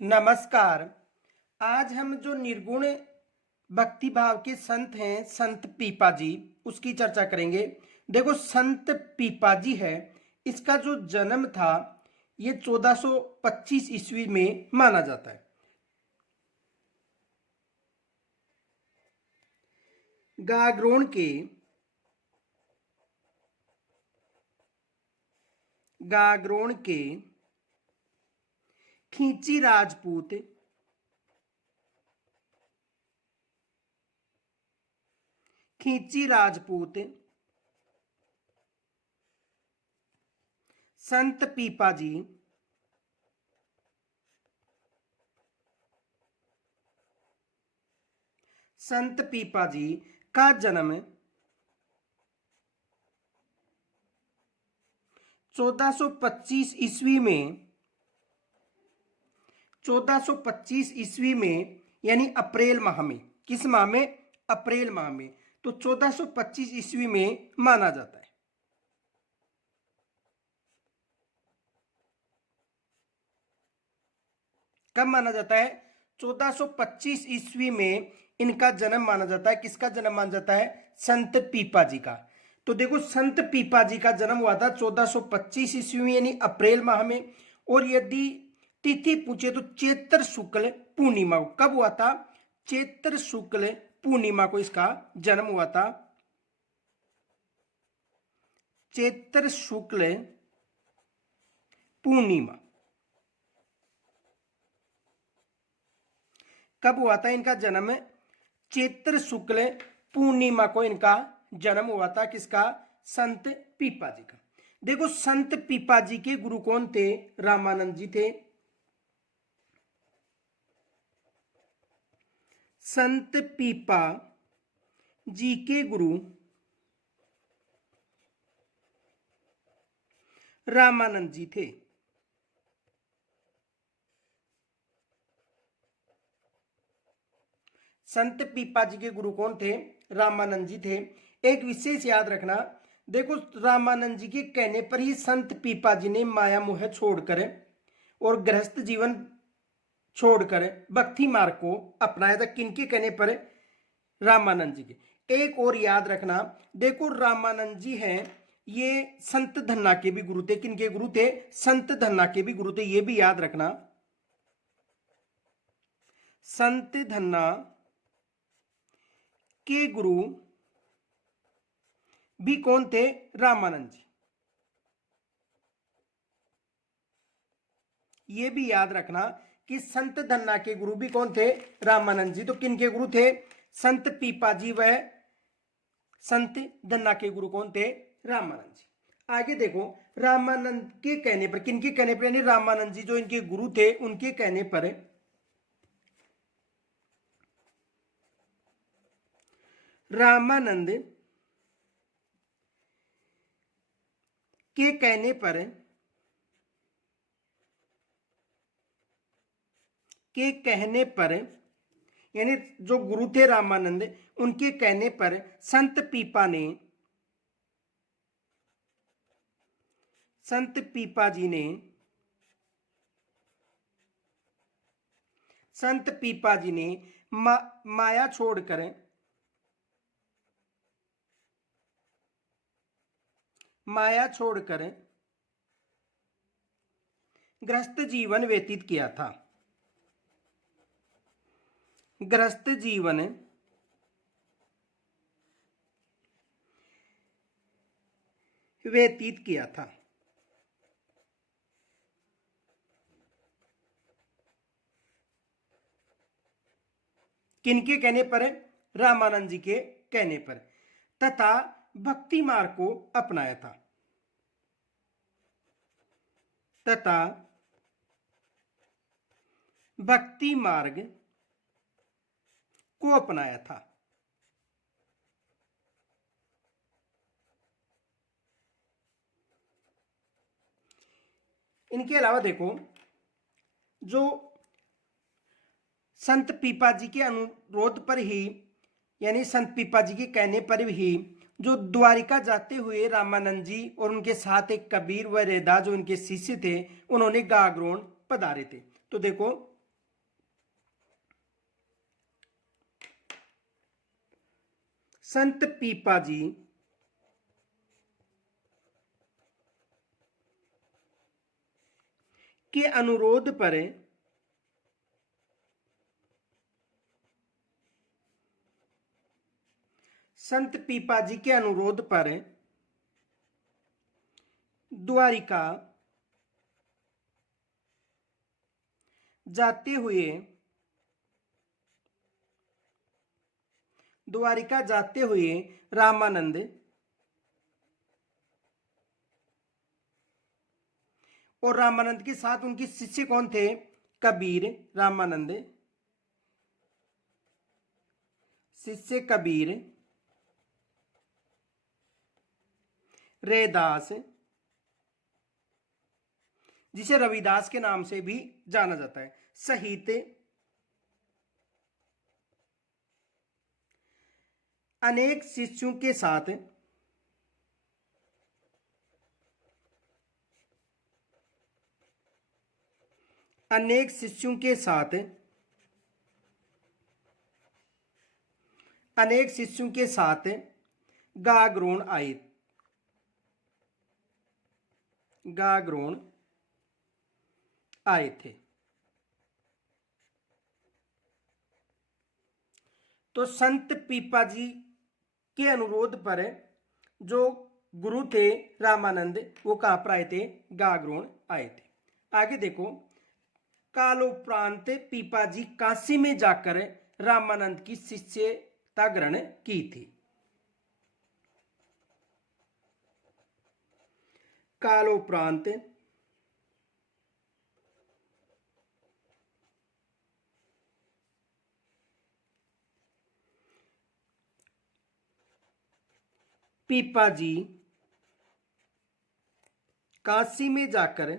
नमस्कार। आज हम जो निर्गुण भक्ति भाव के संत हैं, संत पीपा जी, उसकी चर्चा करेंगे। देखो, संत पीपा जी है, इसका जो जन्म था ये 1425 ईस्वी में माना जाता है। गागरोन के खींची राजपूत संत पीपा जी का जन्म 1425 ईस्वी में यानी अप्रैल माह में। किस माह में? अप्रैल माह में। तो 1425 ईस्वी में माना जाता है। कब माना जाता है? 1425 ईस्वी में इनका जन्म माना जाता है। किसका जन्म माना जाता है? संत पीपा जी का। तो देखो, संत पीपा जी का जन्म हुआ था 1425 ईस्वी में यानी अप्रैल माह में। और यदि तिथि पूछे तो चैत्र शुक्ल पूर्णिमा। कब हुआ था? चैत्र शुक्ल पूर्णिमा को इसका जन्म हुआ था। चैत्र शुक्ल पूर्णिमा कब हुआ था इनका जन्म? चैत्र शुक्ल पूर्णिमा को इनका जन्म हुआ था। किसका? संत पीपा जी का। देखो, संत पीपा जी के गुरु कौन थे? रामानंद जी थे। संत पीपा जी के गुरु रामानंद जी थे। संत पीपा जी के गुरु कौन थे? रामानंद जी थे। एक विशेष याद रखना, देखो, रामानंद जी के कहने पर ही संत पीपा जी ने माया मोह छोड़कर और गृहस्थ जीवन छोड़कर भक्ति मार्ग को अपनाया था। किनके कहने पर? रामानंद जी के। एक और याद रखना, देखो, रामानंद जी हैं, ये संत धन्ना के भी गुरु थे। किनके गुरु थे? संत धन्ना के भी गुरु थे। ये भी याद रखना, संत धन्ना के गुरु भी कौन थे? रामानंद जी। ये भी याद रखना कि संत धन्ना के गुरु भी कौन थे? रामानंद जी। तो किनके गुरु थे? संत पीपा जी व संत धन्ना के गुरु कौन थे? रामानंद जी। आगे देखो, रामानंद के कहने पर, किनके कहने पर, यानी रामानंद जी जो इनके गुरु थे उनके कहने पर, रामानंद के कहने पर यानी जो गुरु थे रामानंद, उनके कहने पर संत पीपा जी ने माया छोड़कर गृहस्थ जीवन व्यतीत किया था। गृहस्थ जीवन व्यतीत किया था। किनके कहने पर? रामानंद जी के कहने पर। तथा भक्ति मार्ग को अपनाया था। भक्ति मार्ग को अपनाया था। इनके अलावा देखो, जो संत पीपा जी के अनुरोध पर ही, यानी संत पीपा जी के कहने पर ही, जो द्वारिका जाते हुए रामानंद जी और उनके साथ एक कबीर व रेदा जो उनके शिष्य थे, उन्होंने गागरोन पधारे थे। तो देखो, संत पीपा जी के अनुरोध पर संत पीपा जी के अनुरोध पर द्वारिका जाते हुए रामानंद और रामानंद के साथ उनके शिष्य कौन थे? कबीर, रामानंद शिष्य कबीर, रैदास जिसे रविदास के नाम से भी जाना जाता है, सहित अनेक शिष्यों के साथ गागरोन आए थे। तो संत पीपा जी के अनुरोध पर जो गुरु थे रामानंद, वो कहां पर आए थे? गागरोन आए थे। आगे देखो, कालोपरांत पीपा जी काशी में जाकर रामानंद की शिष्यता ग्रहण की थी। कालोपरांत पीपा जी काशी में जाकर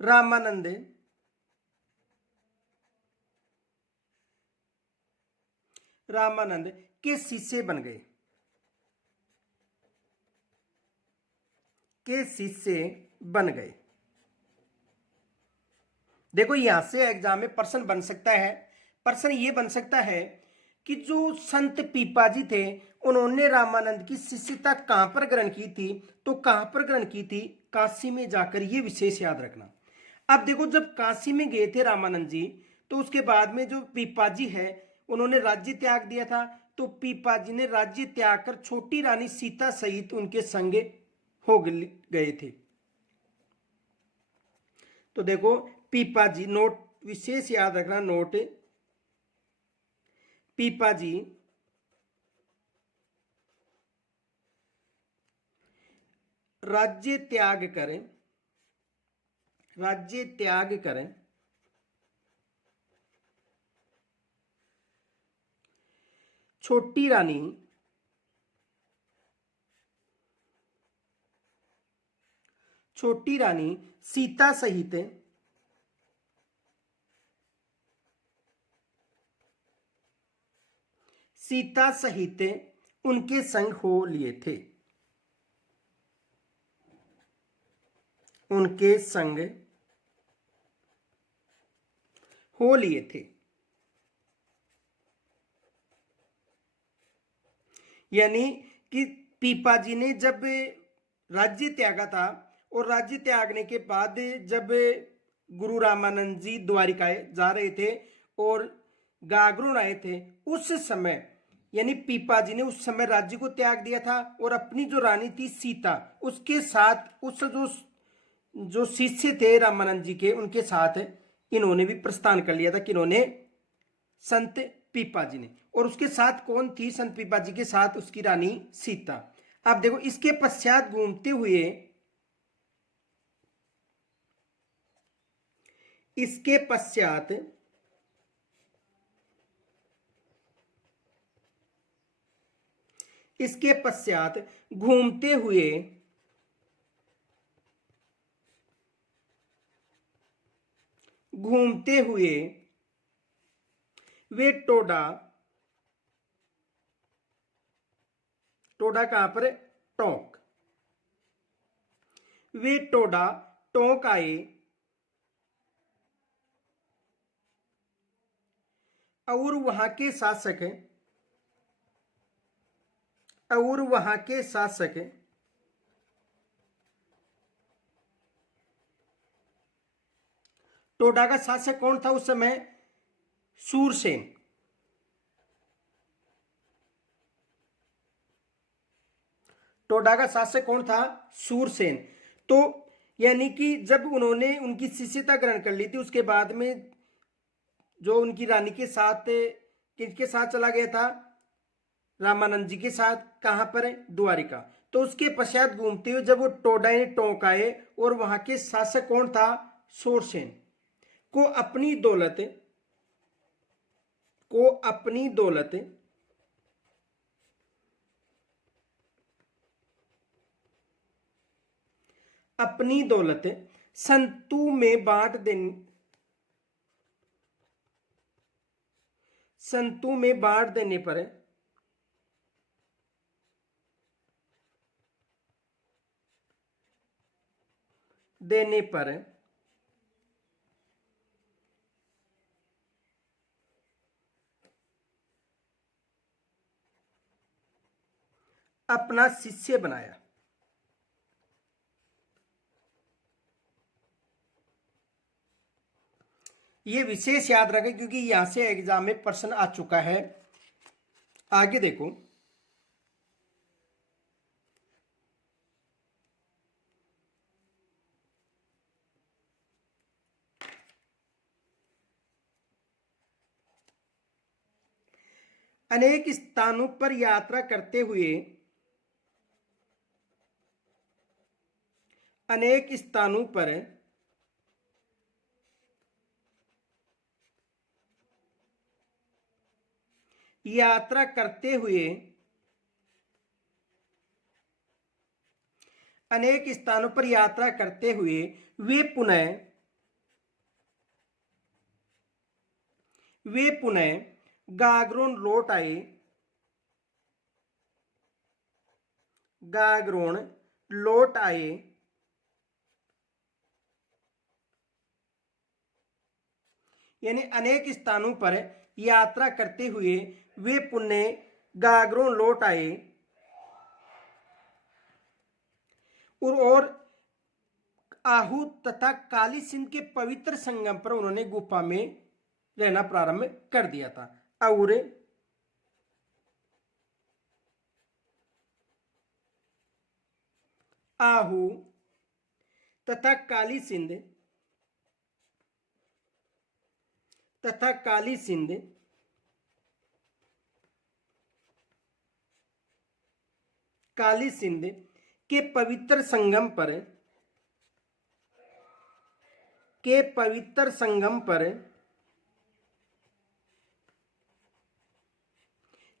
रामानंद के शिष्य बन गए। देखो, यहां से एग्जाम में प्रश्न बन सकता है। प्रश्न ये बन सकता है कि जो संत पीपा जी थे, उन्होंने रामानंद की शिष्यता कहां पर ग्रहण की थी? तो कहां पर ग्रहण की थी? काशी में जाकर। ये विशेष याद रखना। अब देखो, जब काशी में गए थे रामानंद जी, तो उसके बाद में जो पीपा जी है, उन्होंने राज्य त्याग दिया था। तो पीपा जी ने राज्य त्याग कर छोटी रानी सीता सहित उनके संग हो गए थे। तो देखो, पीपा जी, नोट विशेष याद रखना, नोट पीपा जी राज्य त्याग करें छोटी रानी सीता सहित उनके संग हो लिए थे। यानी कि पीपा जी ने जब राज्य त्यागा था, और राज्य त्यागने के बाद जब गुरु रामानंद जी द्वारिका जा रहे थे और गागरोन आए थे, उस समय यानी पीपा जी ने उस समय राज्य को त्याग दिया था, और अपनी जो रानी थी सीता, उसके साथ उस जो शिष्य थे रामानंद जी के, उनके साथ इन्होंने भी प्रस्थान कर लिया था। किन्होंने? संत पीपा जी ने। और उसके साथ कौन थी संत पीपा जी के साथ? उसकी रानी सीता। अब देखो, इसके पश्चात घूमते हुए घूमते हुए वे टोडा कहां पर? टोंक। वे टोडा टोंक आए और वहां के शासक, और वहां के शासक टोडा का शासक कौन था उस समय? सूरसेन। टोडा का शासक कौन था? सूरसेन। तो यानी कि जब उन्होंने उनकी शिष्यता ग्रहण कर ली थी, उसके बाद में जो उनकी रानी के साथ, किसके साथ चला गया था? रामानंद जी के साथ। कहां पर है? द्वारिका। तो उसके पश्चात घूमते हुए जब वो टोडा टोंक आए, और वहां के शासक कौन था? सूरसेन। को अपनी दौलत, को अपनी दौलत अपनी दौलत संतु में बांट देने, संतु में बांट देने पर, देने पर अपना शिष्य बनाया। ये विशेष याद रखें क्योंकि यहां से एग्जाम में प्रश्न आ चुका है। आगे देखो, अनेक स्थानों पर यात्रा करते हुए, अनेक स्थानों पर यात्रा करते हुए, अनेक स्थानों पर यात्रा करते हुए वे पुनः गागरोन लौट आए, गागरोन लौट आए। यानी अनेक स्थानों पर यात्रा करते हुए वे पुनः गागरोन लौट आए, और आहू तथा काली सिंध के पवित्र संगम पर उन्होंने गुफा में रहना प्रारंभ कर दिया था। और आहू तथा काली सिंध, तथा काली सिंध काली सिंध के पवित्र संगम पर, के पवित्र संगम पर,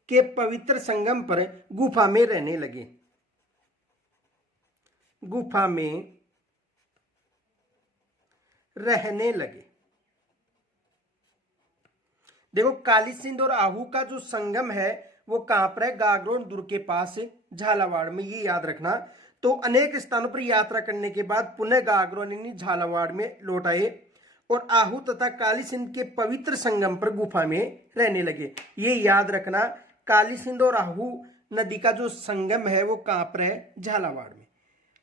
के पवित्र संगम पर गुफा में रहने लगे, गुफा में रहने लगे। देखो, काली सिंध और आहू का जो संगम है वो कहां पर है? गागरोन दुर्ग के पास, झालावाड़ में। ये याद रखना। तो अनेक स्थानों पर यात्रा करने के बाद पुनः गागरोन यानी झालावाड़ में लौट आए, और आहू तथा काली सिंध के पवित्र संगम पर गुफा में रहने लगे। ये याद रखना, काली सिंध और आहू नदी का जो संगम है वो कहां पर है? झालावाड़ में।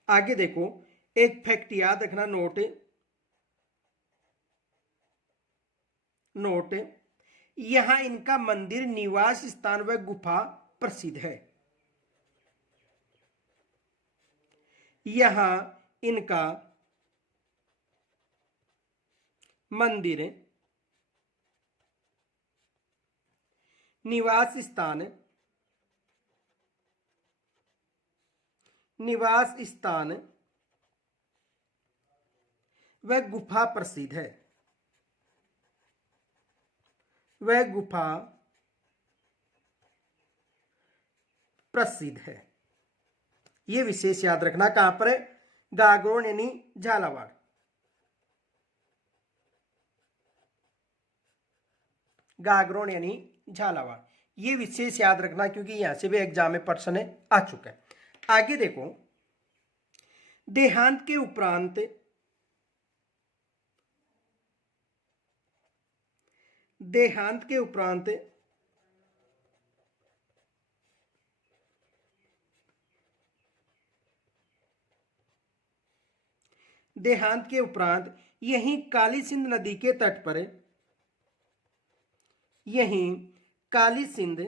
आगे देखो, एक फैक्ट याद रखना, नोट नोट यहां इनका मंदिर, निवास स्थान व गुफा प्रसिद्ध है। यहां इनका मंदिर, निवास स्थान, निवास स्थान व गुफा प्रसिद्ध है, वह गुफा प्रसिद्ध है। यह विशेष याद रखना। कहां पर है? गागरोन यानी झालावाड़। गागरोन यानी झालावाड़। ये विशेष याद रखना क्योंकि यहां से भी एग्जाम में प्रश्न आ चुका है। आगे देखो, देहांत के उपरांत, देहांत के उपरांत यहीं काली सिंध नदी के तट पर, यहीं काली सिंध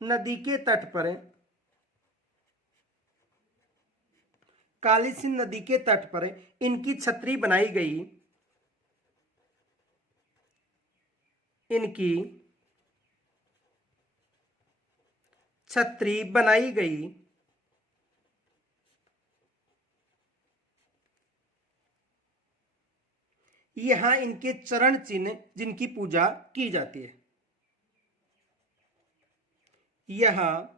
नदी के तट पर, काली सिंध नदी के तट पर इनकी छतरी बनाई गई, इनकी छतरी बनाई गई। यहां इनके चरण चिन्ह जिनकी पूजा की जाती है, यहां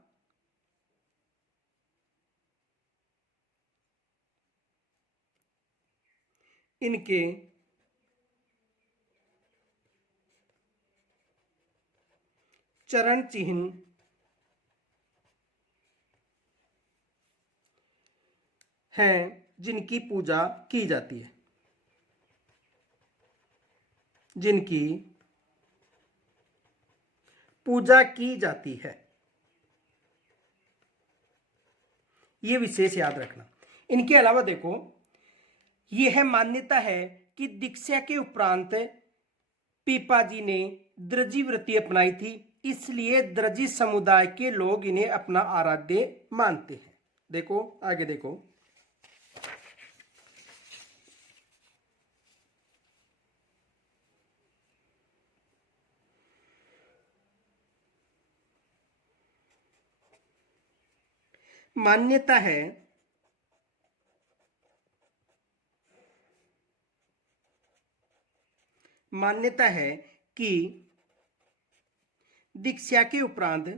इनके चरण चिन्ह हैं जिनकी पूजा की जाती है, जिनकी पूजा की जाती है। ये विशेष याद रखना। इनके अलावा देखो, यह मान्यता है कि दीक्षा के उपरांत पीपाजी ने दर्जी वृत्ति अपनाई थी, इसलिए दर्जी समुदाय के लोग इन्हें अपना आराध्य मानते हैं। देखो आगे देखो, मान्यता है कि दीक्षा के उपरांत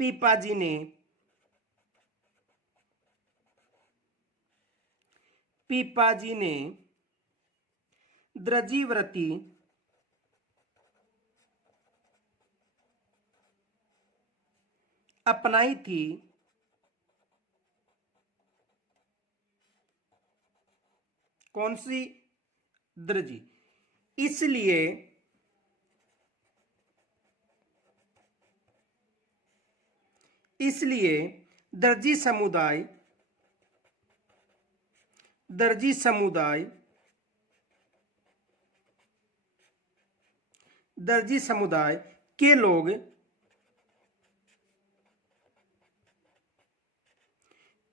पीपाजी ने दर्जी वृत्ति अपनाई थी, कौन सी? दर्जी। इसलिए दर्जी समुदाय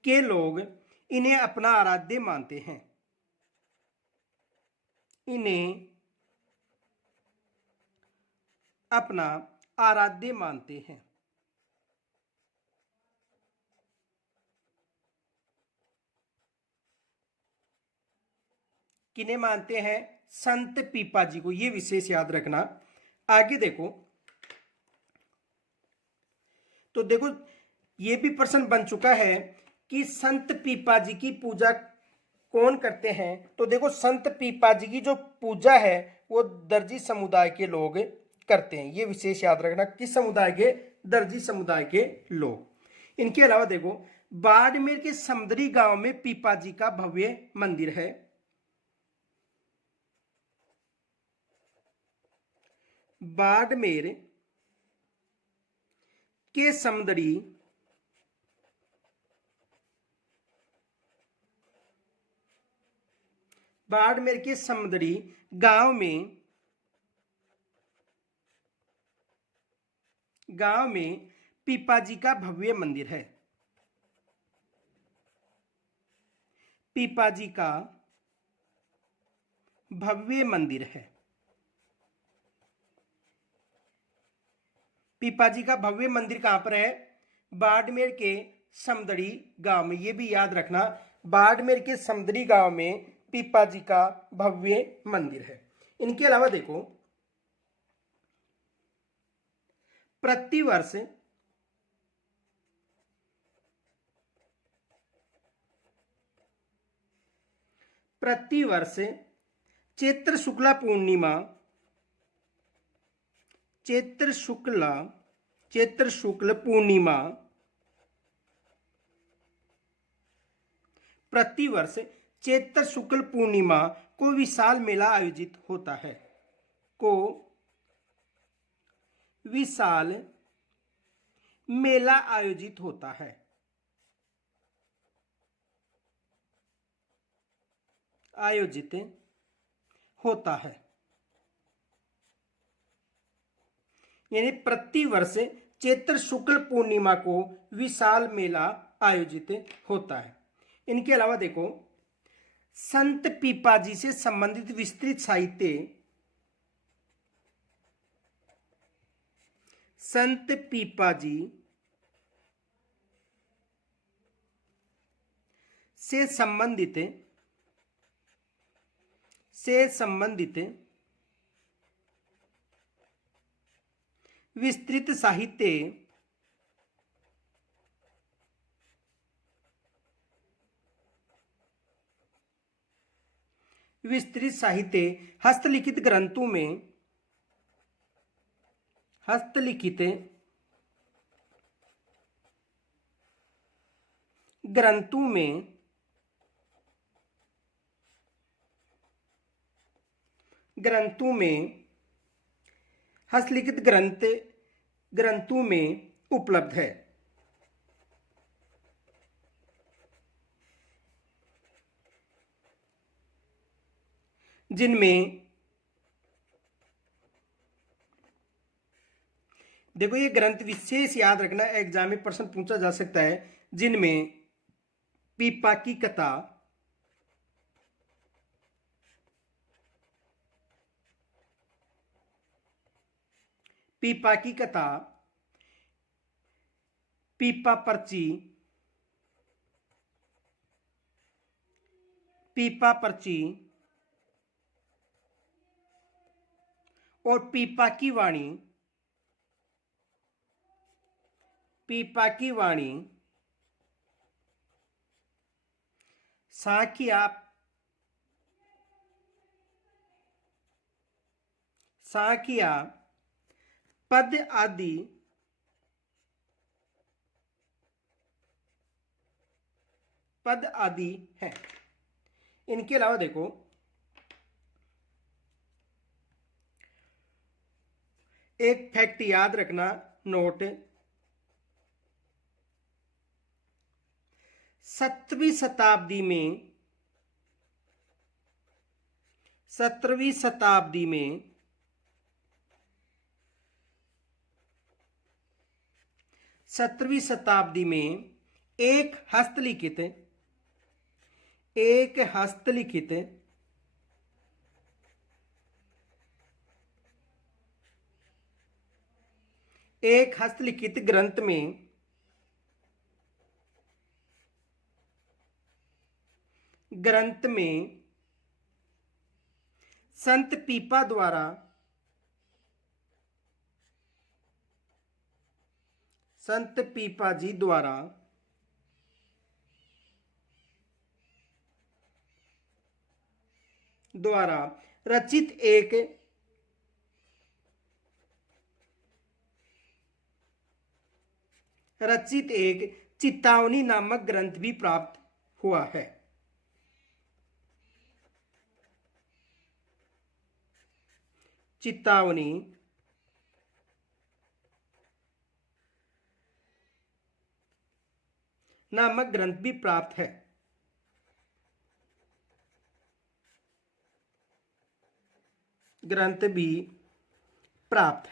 के लोग इन्हें अपना आराध्य मानते हैं, इन्हें अपना आराध्य मानते हैं। किन्हें मानते हैं? संत पीपाजी को। ये विशेष याद रखना। आगे देखो, तो देखो ये भी प्रश्न बन चुका है कि संत पीपाजी की पूजा कौन करते हैं। तो देखो, संत पीपाजी की जो पूजा है वो दर्जी समुदाय के लोग करते हैं। ये विशेष याद रखना। किस समुदाय के? दर्जी समुदाय के लोग। इनके अलावा देखो, बाड़मेर के समदरी गांव में पीपाजी का भव्य मंदिर है। बाड़मेर के समदरी गांव में पीपाजी का भव्य मंदिर है। पीपाजी का भव्य मंदिर है। पीपाजी का भव्य मंदिर कहां पर है? बाड़मेर के समदड़ी गांव में। ये भी याद रखना, बाड़मेर के समदड़ी गांव में पीपाजी का भव्य मंदिर है। इनके अलावा देखो, प्रतिवर्ष चैत्र शुक्ला पूर्णिमा चैत्र शुक्ल पूर्णिमा प्रतिवर्ष चैत्र शुक्ल पूर्णिमा को विशाल मेला आयोजित होता है। को विशाल मेला आयोजित होता है। आयोजित होता है यानी प्रतिवर्ष चैत्र शुक्ल पूर्णिमा को विशाल मेला आयोजित होता है। इनके अलावा देखो, संत पीपाजी से संबंधित विस्तृत साहित्य, संत पीपाजी से संबंधित विस्तृत साहित्य हस्तलिखित ग्रंथों में हस्तलिखित ग्रंथों में उपलब्ध है। जिनमें देखो, ये ग्रंथ विशेष याद रखना, एग्जाम में प्रश्न पूछा जा सकता है। जिनमें पीपा की कथा, पीपा पर्ची और पीपा की वाणी, साखिया पद आदि है। इनके अलावा देखो, एक फैक्ट याद रखना, नोट, 17वीं शताब्दी में एक हस्तलिखित ग्रंथ में संत पीपा जी द्वारा रचित एक चितावनी नामक ग्रंथ भी प्राप्त हुआ है। चितावनी नामक ग्रंथ भी प्राप्त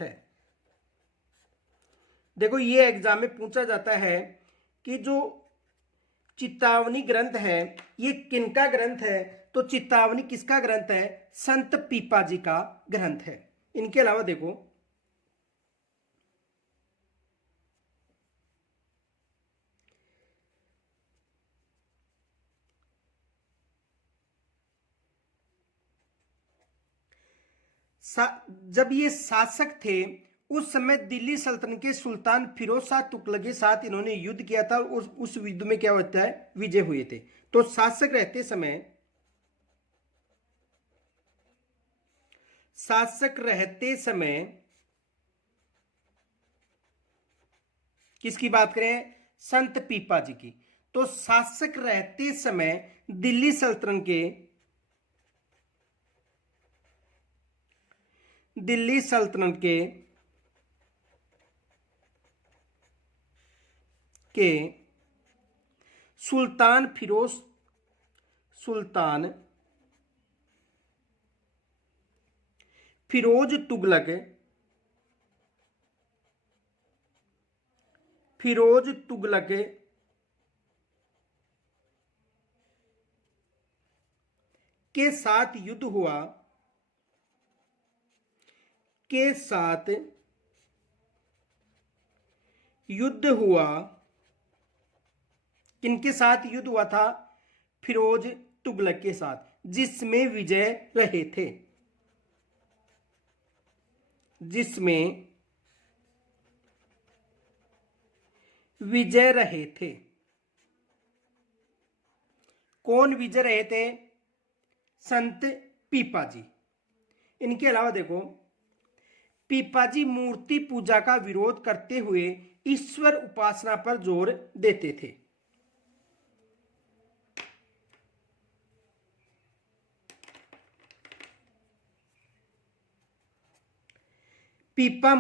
है। देखो, ये एग्जाम में पूछा जाता है कि जो चितावनी ग्रंथ है ये किनका ग्रंथ है, तो चितावनी किसका ग्रंथ है? संत पीपा जी का ग्रंथ है। इनके अलावा देखो, जब ये शासक थे उस समय दिल्ली सल्तनत के सुल्तान फिरोज शाह तुगलक के साथ इन्होंने युद्ध किया था। उस युद्ध में क्या होता है? विजय हुए थे। तो शासक रहते समय किसकी बात करें? संत पीपा जी की। तो शासक रहते समय दिल्ली सल्तनत के सुल्तान फिरोज तुगलक के साथ युद्ध हुआ। किनके साथ युद्ध हुआ था? फिरोज तुगलक के साथ, जिसमें विजय रहे थे। कौन विजय रहे थे? संत पीपा जी। इनके अलावा देखो, पीपा जी मूर्ति पूजा का विरोध करते हुए ईश्वर उपासना पर जोर देते थे। पीपा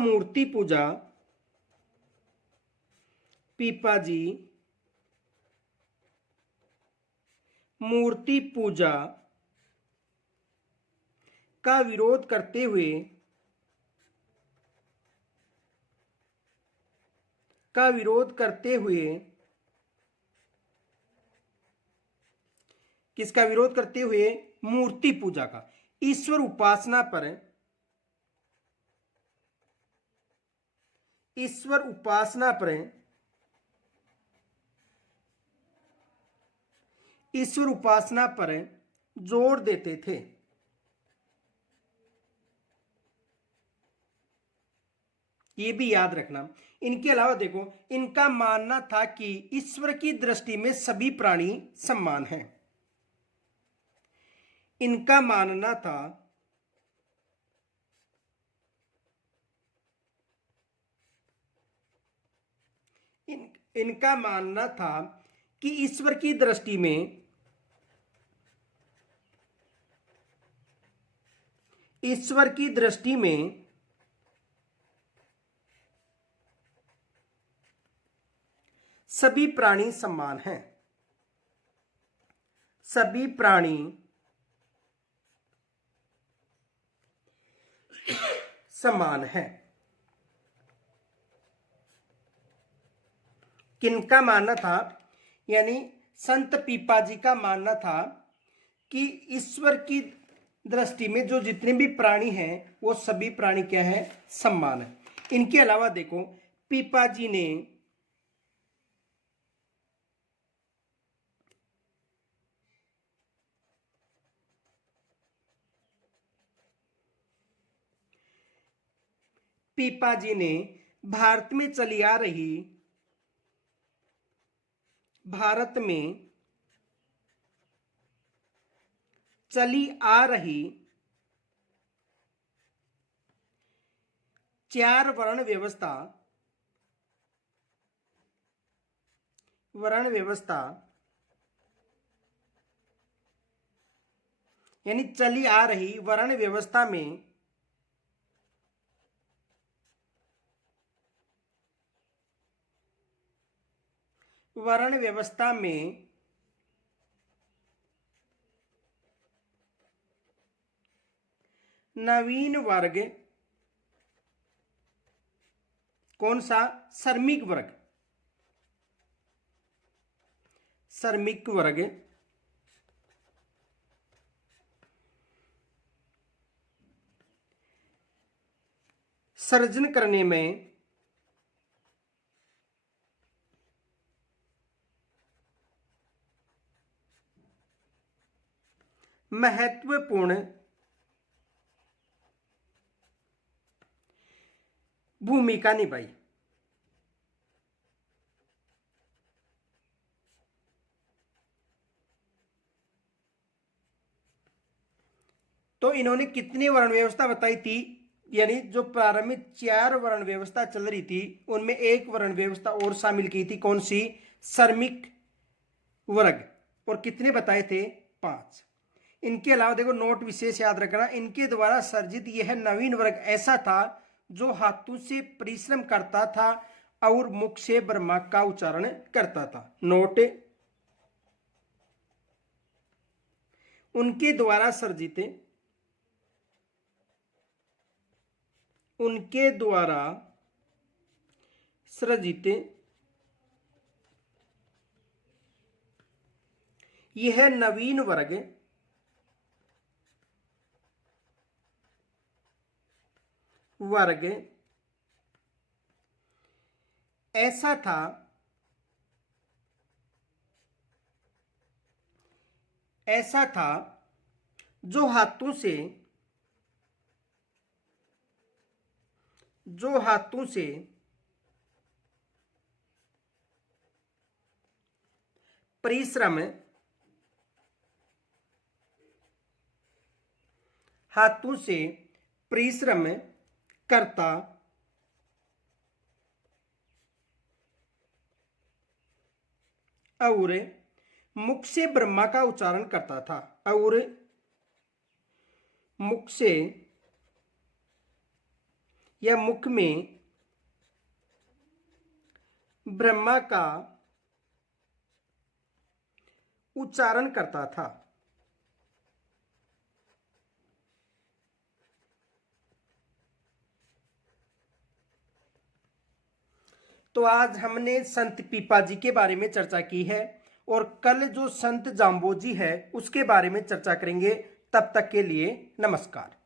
जी मूर्ति पूजा का विरोध करते हुए किसका विरोध करते हुए? मूर्ति पूजा का। ईश्वर उपासना पर जोर देते थे। ये भी याद रखना। इनके अलावा देखो, इनका मानना था कि ईश्वर की दृष्टि में सभी प्राणी समान हैं। इनका मानना था कि ईश्वर की दृष्टि में सभी प्राणी समान हैं। सभी प्राणी समान हैं। किनका मानना था? यानी संत पीपा जी का मानना था कि ईश्वर की दृष्टि में जो जितने भी प्राणी हैं वो सभी प्राणी क्या है? समान है। इनके अलावा देखो, पीपा जी ने भारत में चली आ रही 4 वर्ण व्यवस्था यानी चली आ रही वर्ण व्यवस्था में नवीन वर्ग, कौन सा? श्रमिक वर्ग सर्जन करने में महत्वपूर्ण भूमिका निभाई। तो इन्होंने कितनी वर्ण व्यवस्था बताई थी? यानी जो प्रारंभिक 4 वर्ण व्यवस्था चल रही थी उनमें एक वर्ण व्यवस्था और शामिल की थी, कौन सी? श्रमिक वर्ग। और कितने बताए थे? 5। इनके अलावा देखो नोट विशेष याद रखना, इनके द्वारा सर्जित यह नवीन वर्ग ऐसा था जो हाथों से परिश्रम करता था और मुख से ब्रह्मा का उच्चारण करता था। नोट, उनके द्वारा सर्जित यह नवीन वर्ग ऐसा था जो हाथों से परिश्रम करता और मुख से ब्रह्मा का उच्चारण करता था, और मुख से या मुख में ब्रह्मा का उच्चारण करता था। तो आज हमने संत पीपाजी के बारे में चर्चा की है और कल जो संत जाम्बोजी है उसके बारे में चर्चा करेंगे। तब तक के लिए नमस्कार।